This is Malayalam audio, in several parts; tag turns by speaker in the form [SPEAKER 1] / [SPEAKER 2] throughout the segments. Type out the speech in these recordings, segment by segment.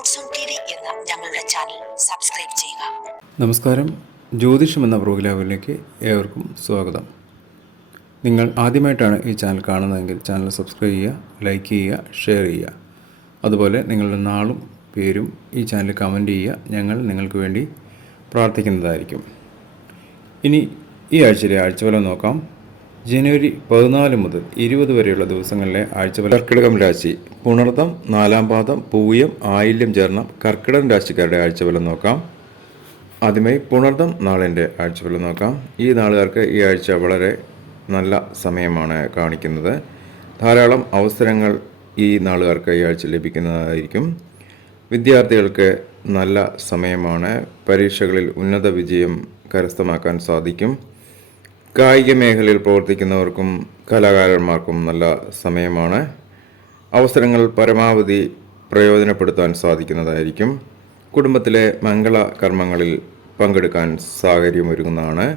[SPEAKER 1] എന്ന ഞങ്ങളുടെ ചാനൽ സബ്സ്ക്രൈബ് ചെയ്യുക.
[SPEAKER 2] നമസ്കാരം. ജ്യോതിഷം എന്ന പ്രോഗ്രാമിലേക്ക് ഏവർക്കും സ്വാഗതം. നിങ്ങൾ ആദ്യമായിട്ടാണ് ഈ ചാനൽ കാണുന്നതെങ്കിൽ ചാനൽ സബ്സ്ക്രൈബ് ചെയ്യുക ലൈക്ക് ചെയ്യുക ഷെയർ ചെയ്യുക. അതുപോലെ നിങ്ങളുടെ നാളും പേരും ഈ ചാനൽ കമന്റ് ചെയ്യുക. ഞങ്ങൾ നിങ്ങൾക്ക് വേണ്ടി പ്രാർത്ഥിക്കുന്നതായിരിക്കും. ഇനി ഈ ആഴ്ചയിലെ ആഴ്ചഫലം നോക്കാം. ജനുവരി പതിനാല് മുതൽ ഇരുപത് വരെയുള്ള ദിവസങ്ങളിലെ ആഴ്ച കർക്കിടകം രാശി. പുണർത്തം നാലാം പാദം പൂയം ആയില്യം ചേർന്ന കർക്കിടകം രാശിക്കാരുടെ ആഴ്ചഫലം നോക്കാം. ആദ്യമായി പുണർദം നാളിന്റെ ആഴ്ചഫലം നോക്കാം. ഈ നാളുകാർക്ക് ഈ ആഴ്ച വളരെ നല്ല സമയമാണ് കാണിക്കുന്നത്. ധാരാളം അവസരങ്ങൾ ഈ നാളുകാർക്ക് ഈ ആഴ്ച ലഭിക്കുന്നതായിരിക്കും. വിദ്യാർത്ഥികൾക്ക് നല്ല സമയമാണ്. പരീക്ഷകളിൽ ഉന്നത വിജയം കരസ്ഥമാക്കാൻ സാധിക്കും. കായിക മേഖലയിൽ പ്രവർത്തിക്കുന്നവർക്കും കലാകാരന്മാർക്കും നല്ല സമയമാണ്. അവസരങ്ങൾ പരമാവധി പ്രയോജനപ്പെടുത്താൻ സാധിക്കുന്നതായിരിക്കും. കുടുംബത്തിലെ മംഗള കർമ്മങ്ങളിൽ പങ്കെടുക്കാൻ സാഹചര്യമൊരുങ്ങുന്നതാണ്.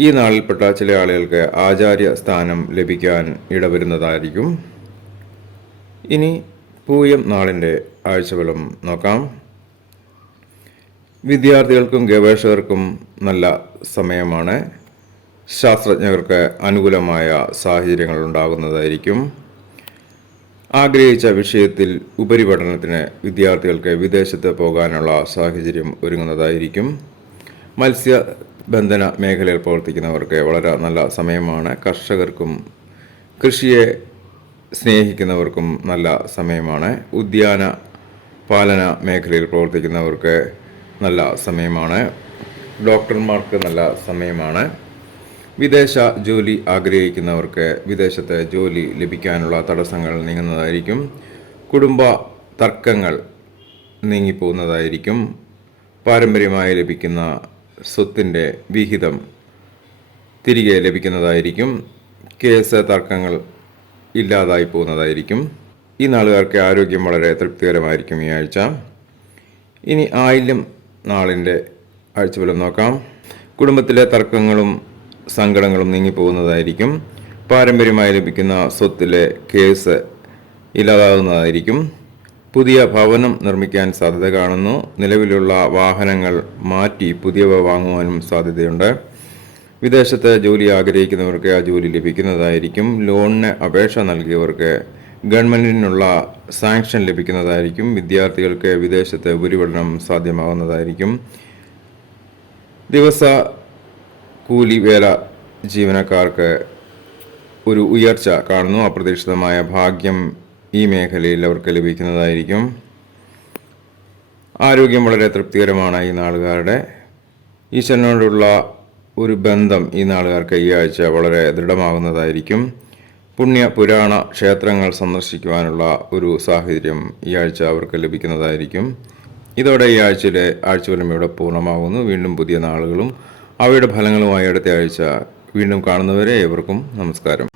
[SPEAKER 2] ഈ നാളിൽപ്പെട്ട ചില ആളുകൾക്ക് ആചാര്യ സ്ഥാനം ലഭിക്കാൻ ഇടവരുന്നതായിരിക്കും. ഇനി പൂയം നാളിന്റെ ആഴ്ചഫലം നോക്കാം. വിദ്യാർത്ഥികൾക്കും ഗവേഷകർക്കും നല്ല സമയമാണ്. ശാസ്ത്രജ്ഞർക്ക് അനുകൂലമായ സാഹചര്യങ്ങൾ ഉണ്ടാകുന്നതായിരിക്കും. ആഗ്രഹിച്ച വിഷയത്തിൽ ഉപരിപഠനത്തിന് വിദ്യാർത്ഥികൾക്ക് വിദേശത്ത് പോകാനുള്ള സാഹചര്യം ഒരുങ്ങുന്നതായിരിക്കും. മത്സ്യബന്ധന മേഖലയിൽ പ്രവർത്തിക്കുന്നവർക്ക് വളരെ നല്ല സമയമാണ്. കർഷകർക്കും കൃഷിയെ സ്നേഹിക്കുന്നവർക്കും നല്ല സമയമാണ്. ഉദ്യാന പാലന മേഖലയിൽ പ്രവർത്തിക്കുന്നവർക്ക് നല്ല സമയമാണ്. ഡോക്ടർമാർക്ക് നല്ല സമയമാണ്. വിദേശ ജോലി ആഗ്രഹിക്കുന്നവർക്ക് വിദേശത്തെ ജോലി ലഭിക്കാനുള്ള തടസ്സങ്ങൾ നീങ്ങുന്നതായിരിക്കും. കുടുംബ തർക്കങ്ങൾ നീങ്ങിപ്പോകുന്നതായിരിക്കും. പാരമ്പര്യമായി ലഭിക്കുന്ന സ്വത്തിന്റെ വിഹിതം തിരികെ ലഭിക്കുന്നതായിരിക്കും. കേസ് തർക്കങ്ങൾ ഇല്ലാതായി പോകുന്നതായിരിക്കും. ഈ നാളുകാർക്ക് ആരോഗ്യം വളരെ തൃപ്തികരമായിരിക്കും ഈ ആഴ്ച. ഇനി ആയില്യം നാളിന്റെ ആഴ്ചഫലം നോക്കാം. കുടുംബത്തിലെ തർക്കങ്ങളും സങ്കടങ്ങളും നീങ്ങിപ്പോകുന്നതായിരിക്കും. പാരമ്പര്യമായി ലഭിക്കുന്ന സ്വത്തിലെ കേസ് ഇല്ലാതാകുന്നതായിരിക്കും. പുതിയ ഭവനം നിർമ്മിക്കാൻ സാധ്യത കാണുന്നു. നിലവിലുള്ള വാഹനങ്ങൾ മാറ്റി പുതിയവ വാങ്ങുവാനും സാധ്യതയുണ്ട്. വിദേശത്ത് ജോലി ആഗ്രഹിക്കുന്നവർക്ക് ആ ജോലി ലഭിക്കുന്നതായിരിക്കും. ലോണിന് അപേക്ഷ നൽകിയവർക്ക് ഗവൺമെന്റിനുള്ള സാങ്ഷൻ ലഭിക്കുന്നതായിരിക്കും. വിദ്യാർത്ഥികൾക്ക് വിദേശത്ത് ഉപരിപഠനം സാധ്യമാകുന്നതായിരിക്കും. ദിവസ കൂലി വേല ജീവനക്കാർക്ക് ഒരു ഉയർച്ച കാണുന്നു. അപ്രതീക്ഷിതമായ ഭാഗ്യം ഈ മേഖലയിൽ അവർക്ക് ലഭിക്കുന്നതായിരിക്കും. ആരോഗ്യം വളരെ തൃപ്തികരമാണ് ഈ നാളുകാരുടെ. ഈശ്വരനോടുള്ള ഒരു ബന്ധം ഈ നാളുകാർക്ക് ഈ ആഴ്ച വളരെ ദൃഢമാകുന്നതായിരിക്കും. പുണ്യ പുരാണ ക്ഷേത്രങ്ങൾ സന്ദർശിക്കുവാനുള്ള ഒരു സാഹചര്യം ഈ ആഴ്ച അവർക്ക് ലഭിക്കുന്നതായിരിക്കും. ഇതോടെ ഈ ആഴ്ചയിലെ ആഴ്ചഫലം ഇവിടെ പൂർണമാകുന്നു. വീണ്ടും പുതിയ നാളുകളും അവയുടെ ഫലങ്ങളുമായി അടുത്ത ആഴ്ച വീണ്ടും കാണുന്നവരെ ഏവർക്കും നമസ്കാരം.